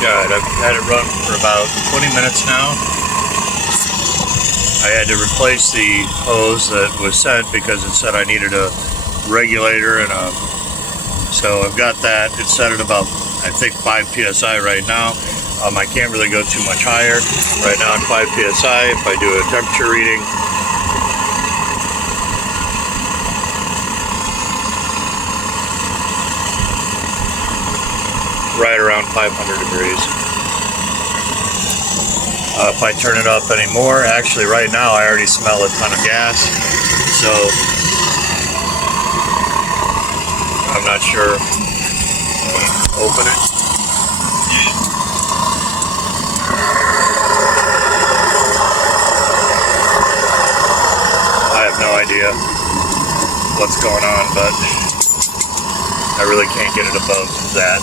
Good. I've had it run for about 20 minutes now. I had to replace the hose that was sent because it said I needed a regulator and so I've got that. It's set at about, I think, 5 psi right now. I can't really go too much higher. Right now at 5 psi, if I do a temperature reading, right around 500 degrees. If I turn it up anymore, actually right now I already smell a ton of gas, so I'm not sure. Open it. I have no idea what's going on, but I really can't get it above that.